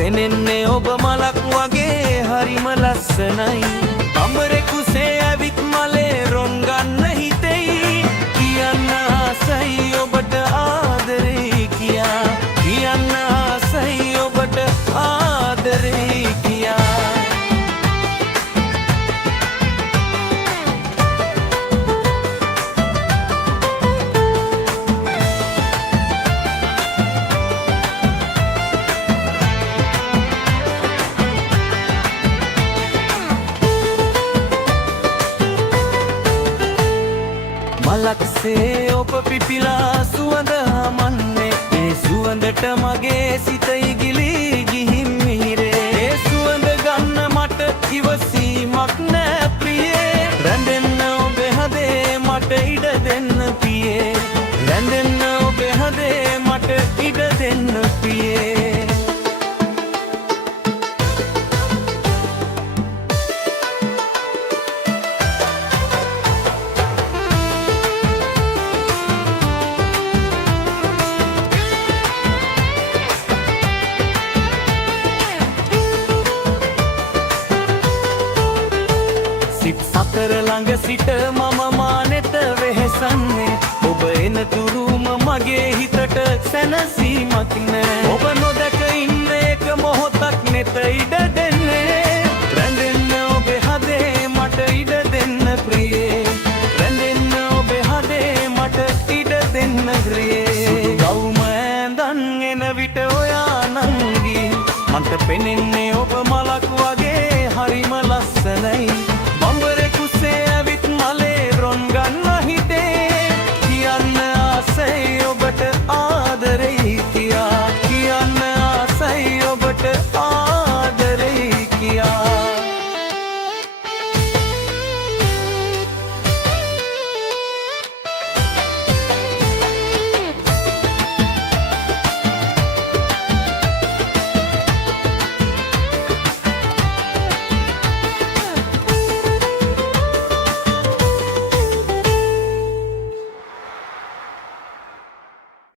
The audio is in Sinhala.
පෙනෙන්නේ ඔබ මලක් වගේ හරිම ලස්සනයි. අඹරේ කුසේ ඇවිත් මලේ රොන් ගන්න හිතෙයි. කියන්න ආසයි ඔබට ආදරේ කියා. කියන්න ආසයි ඔබට ආදරේ කියා. මලක්සේ ඔබ පිපිලා සුවඳ හමන්නේ. ඒ සුවඳට මගේ සිත ඉගිලී ගිහින් මිහිරේ. ඒ සුවඳ ගන්න මට ඉවසීමක් නෑ ප්‍රියේ. රැඳෙන්න ඔබේ හදේ මට ඉඩ දෙන්න පියේ. රැඳෙන්න ඔබේ හදේ මට ඉඩ දෙන්න පියේ. සතර ළඟ සිට මම මානෙත වෙහෙසන්නේ. ඔබ එන තුරුම මගේ හිතට සැනසීමක් නෑ. ඔබ නොදැක ඉන්න එක මොහොතක් නෙත ඉඩ දෙන්න.